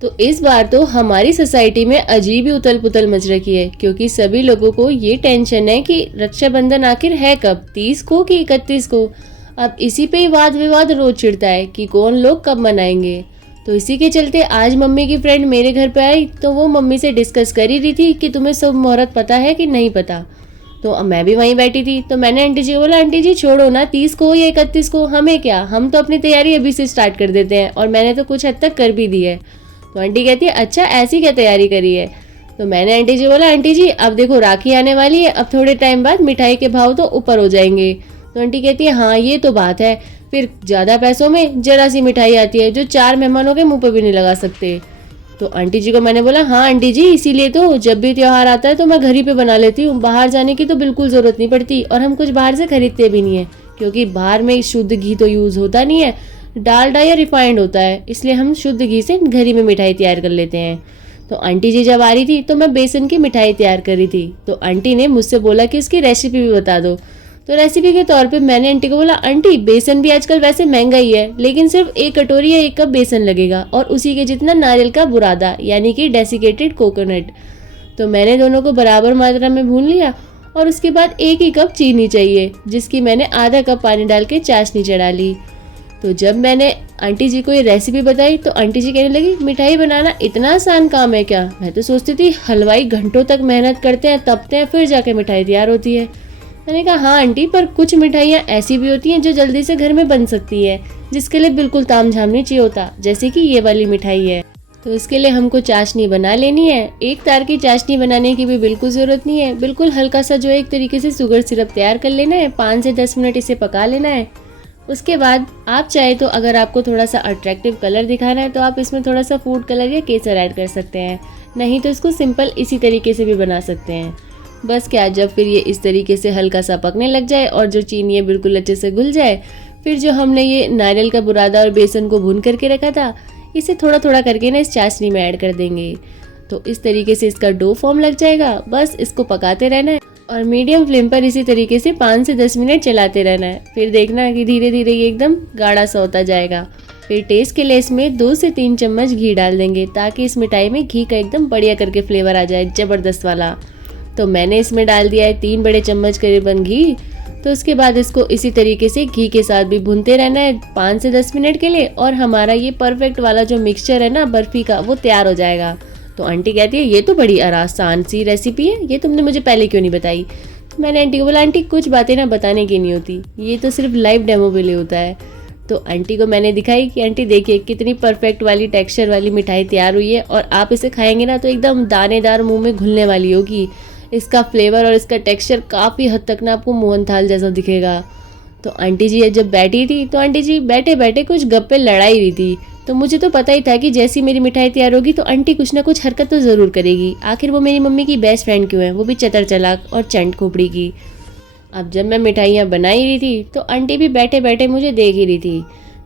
तो इस बार तो हमारी सोसाइटी में अजीब ही उथल पुथल मच रखी है, क्योंकि सभी लोगों को ये टेंशन है कि रक्षाबंधन आखिर है कब, 30 को कि 31 को। अब इसी पे ही वाद विवाद रोज छिड़ता है कि कौन लोग कब मनाएंगे। तो इसी के चलते आज मम्मी की फ्रेंड मेरे घर पे आई, तो वो मम्मी से डिस्कस कर ही रही थी कि तुम्हें सब मुहूर्त पता है कि नहीं पता। तो अब मैं भी वहीं बैठी थी, तो मैंने आंटी जी को बोला, आंटी जी छोड़ो ना, 30 को या 31 को हमें क्या, हम तो अपनी तैयारी अभी से स्टार्ट कर देते हैं, और मैंने तो कुछ हद तक कर भी दी है। तो आंटी कहती है, अच्छा ऐसी क्या तैयारी करी है। तो मैंने आंटी जी बोला, आंटी जी अब देखो राखी आने वाली है, अब थोड़े टाइम बाद मिठाई के भाव तो ऊपर हो जाएंगे। तो आंटी कहती है, हाँ ये तो बात है, फिर ज़्यादा पैसों में जरा सी मिठाई आती है जो 4 मेहमानों के मुंह पर भी नहीं लगा सकते। तो आंटी जी को मैंने बोला, हाँ आंटी जी इसीलिए तो जब भी त्योहार आता है तो मैं घर ही पे बना लेती हूँ, बाहर जाने की तो बिल्कुल ज़रूरत नहीं पड़ती, और हम कुछ बाहर से खरीदते भी नहीं है, क्योंकि बाहर में शुद्ध घी तो यूज़ होता नहीं है, डालडा या रिफाइंड होता है, इसलिए हम शुद्ध घी से घर ही में मिठाई तैयार कर लेते हैं। तो आंटी जी जब आ रही थी तो मैं बेसन की मिठाई तैयार कर रही थी, तो आंटी ने मुझसे बोला कि इसकी रेसिपी भी बता दो। तो रेसिपी के तौर पे मैंने आंटी को बोला, आंटी बेसन भी आजकल वैसे महंगा ही है, लेकिन सिर्फ 1 कटोरी या 1 कप बेसन लगेगा, और उसी के जितना नारियल का बुरादा यानी कि डेसिकेटेड कोकोनट। तो मैंने दोनों को बराबर मात्रा में भून लिया, और उसके बाद 1 ही कप चीनी चाहिए, जिसकी मैंने आधा कप पानी डाल के चाशनी चढ़ा ली। तो जब मैंने आंटी जी को ये रेसिपी बताई तो आंटी जी कहने लगी, मिठाई बनाना इतना आसान काम है क्या, मैं तो सोचती थी हलवाई घंटों तक मेहनत करते हैं, तपते हैं, फिर जाके मिठाई तैयार होती है। मैंने कहा, हाँ आंटी, पर कुछ मिठाइयाँ ऐसी भी होती हैं जो जल्दी से घर में बन सकती है, जिसके लिए बिल्कुल तामझाम नहीं चाहिए होता, जैसे कि ये वाली मिठाई है। तो इसके लिए हमको चाशनी बना लेनी है। एक तार की चाशनी बनाने की भी बिल्कुल ज़रूरत नहीं है, बिल्कुल हल्का सा जो एक तरीके से शुगर सिरप तैयार कर लेना है, 5 से 10 मिनट इसे पका लेना है। उसके बाद आप चाहे तो अगर आपको थोड़ा सा अट्रैक्टिव कलर दिखाना है तो आप इसमें थोड़ा सा फूड कलर या केसर ऐड कर सकते हैं, नहीं तो इसको सिंपल इसी तरीके से भी बना सकते हैं। बस क्या, जब फिर ये इस तरीके से हल्का सा पकने लग जाए और जो चीनी है बिल्कुल अच्छे से घुल जाए, फिर जो हमने ये नारियल का बुरादा और बेसन को भून करके रखा था, इसे थोड़ा थोड़ा करके ना इस चाशनी में ऐड कर देंगे। तो इस तरीके से इसका डो फॉर्म लग जाएगा। बस इसको पकाते रहना है और मीडियम फ्लेम पर इसी तरीके से 5 से 10 मिनट चलाते रहना है। फिर देखना कि धीरे धीरे ये एकदम गाढ़ा सा होता जाएगा। फिर टेस्ट के लिए इसमें 2 से 3 चम्मच घी डाल देंगे, ताकि इस मिठाई में घी का एकदम बढ़िया करके फ्लेवर आ जाए, ज़बरदस्त वाला। तो मैंने इसमें डाल दिया है 3 बड़े चम्मच करीबन घी। तो उसके बाद इसको इसी तरीके से घी के साथ भी भूनते रहना है 5 से 10 मिनट के लिए, और हमारा ये परफेक्ट वाला जो मिक्सचर है ना बर्फी का, वो तैयार हो जाएगा। तो आंटी कहती है, ये तो बड़ी आसान सी रेसिपी है, ये तुमने मुझे पहले क्यों नहीं बताई। तो मैंने आंटी को बोला, आंटी कुछ बातें ना बताने की नहीं होती, ये तो सिर्फ लाइव डेमो के लिए होता है। तो आंटी को मैंने दिखाई कि आंटी देखिए कितनी परफेक्ट वाली टेक्सचर वाली मिठाई तैयार हुई है, और आप इसे खाएंगे ना तो एकदम दानेदार मुंह में घुलने वाली होगी। इसका फ्लेवर और इसका टेक्सचर काफ़ी हद तक ना आपको मोहनथाल जैसा दिखेगा। तो आंटी जी जब बैठी थी तो आंटी जी बैठे बैठे कुछ गप्पे लड़ाई रही थी। तो मुझे तो पता ही था कि जैसी मेरी मिठाई तैयार होगी तो आंटी कुछ ना कुछ हरकत तो ज़रूर करेगी। आखिर वो मेरी मम्मी की बेस्ट फ्रेंड क्यों है, वो भी चतर चलाक और चंट खोपड़ी की। अब जब मैं मिठाइयाँ बना ही रही थी तो आंटी भी बैठे बैठे मुझे देख ही रही थी।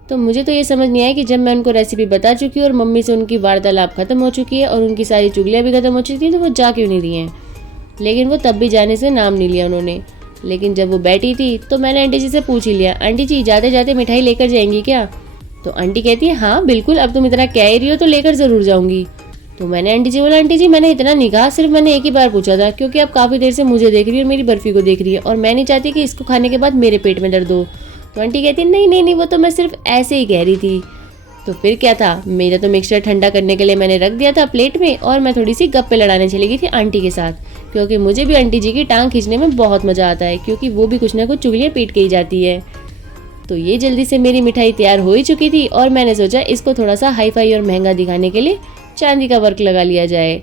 तो मुझे तो ये समझ नहीं आया कि जब मैं उनको रेसिपी बता चुकी हूँ और मम्मी से उनकी वार्तालाप खत्म हो चुकी है और उनकी सारी चुगलियाँ भी खत्म हो चुकी थी, तो वो जा क्यों नहीं रही हैं। लेकिन वो तब भी जाने से नाम नहीं लिया उन्होंने। लेकिन जब वो बैठी थी तो मैंने आंटी जी से पूछ ही लिया, आंटी जी जाते जाते मिठाई लेकर जाएंगी क्या। तो आंटी कहती है, हाँ बिल्कुल, अब तुम इतना कह रही हो तो लेकर ज़रूर जाऊंगी। तो मैंने आंटी जी बोला, आंटी जी मैंने इतना नहीं कहा, सिर्फ मैंने एक ही बार पूछा था, क्योंकि आप काफ़ी देर से मुझे देख रही है और मेरी बर्फ़ी को देख रही है, और मैं नहीं चाहती कि इसको खाने के बाद मेरे पेट में दर्द हो। तो आंटी कहती है, नहीं नहीं नहीं, वो तो मैं सिर्फ ऐसे ही कह रही थी। तो फिर क्या था, मेरा तो मिक्सचर ठंडा करने के लिए मैंने रख दिया था प्लेट में, और मैं थोड़ी सी गप्पे लड़ाने चली गई थी आंटी के साथ, क्योंकि मुझे भी आंटी जी की टांग खींचने में बहुत मज़ा आता है, क्योंकि वो भी कुछ ना कुछ चुगलियाँ पीट के ही जाती है। तो ये जल्दी से मेरी मिठाई तैयार हो ही चुकी थी, और मैंने सोचा इसको थोड़ा सा हाई फाई और महंगा दिखाने के लिए चांदी का वर्क लगा लिया जाए।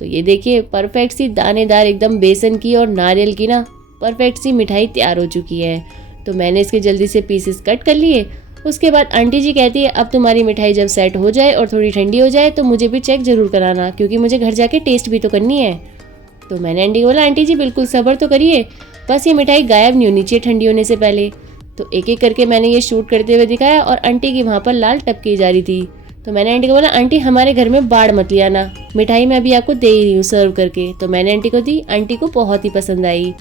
तो ये देखिए परफेक्ट सी दानेदार एकदम बेसन की और नारियल की ना परफेक्ट सी मिठाई तैयार हो चुकी है। तो मैंने इसके जल्दी से पीसेस कट कर लिए। उसके बाद आंटी जी कहती है, अब तुम्हारी मिठाई जब सेट हो जाए और थोड़ी ठंडी हो जाए तो मुझे भी चेक ज़रूर कराना, क्योंकि मुझे घर जाके टेस्ट भी तो करनी है। तो मैंने आंटी को बोला, आंटी जी बिल्कुल सब्र तो करिए, बस ये मिठाई गायब नहीं होनी चाहिए ठंडी होने से पहले। तो एक एक करके मैंने ये शूट करते हुए दिखाया, और आंटी की वहाँ पर लाल टपकी जा रही थी। तो मैंने आंटी को बोला, आंटी हमारे घर में बाढ़ मत लिया ना, मिठाई मैं अभी आपको दे ही रही हूँ सर्व करके। तो मैंने आंटी को दी, आंटी को बहुत ही पसंद आई।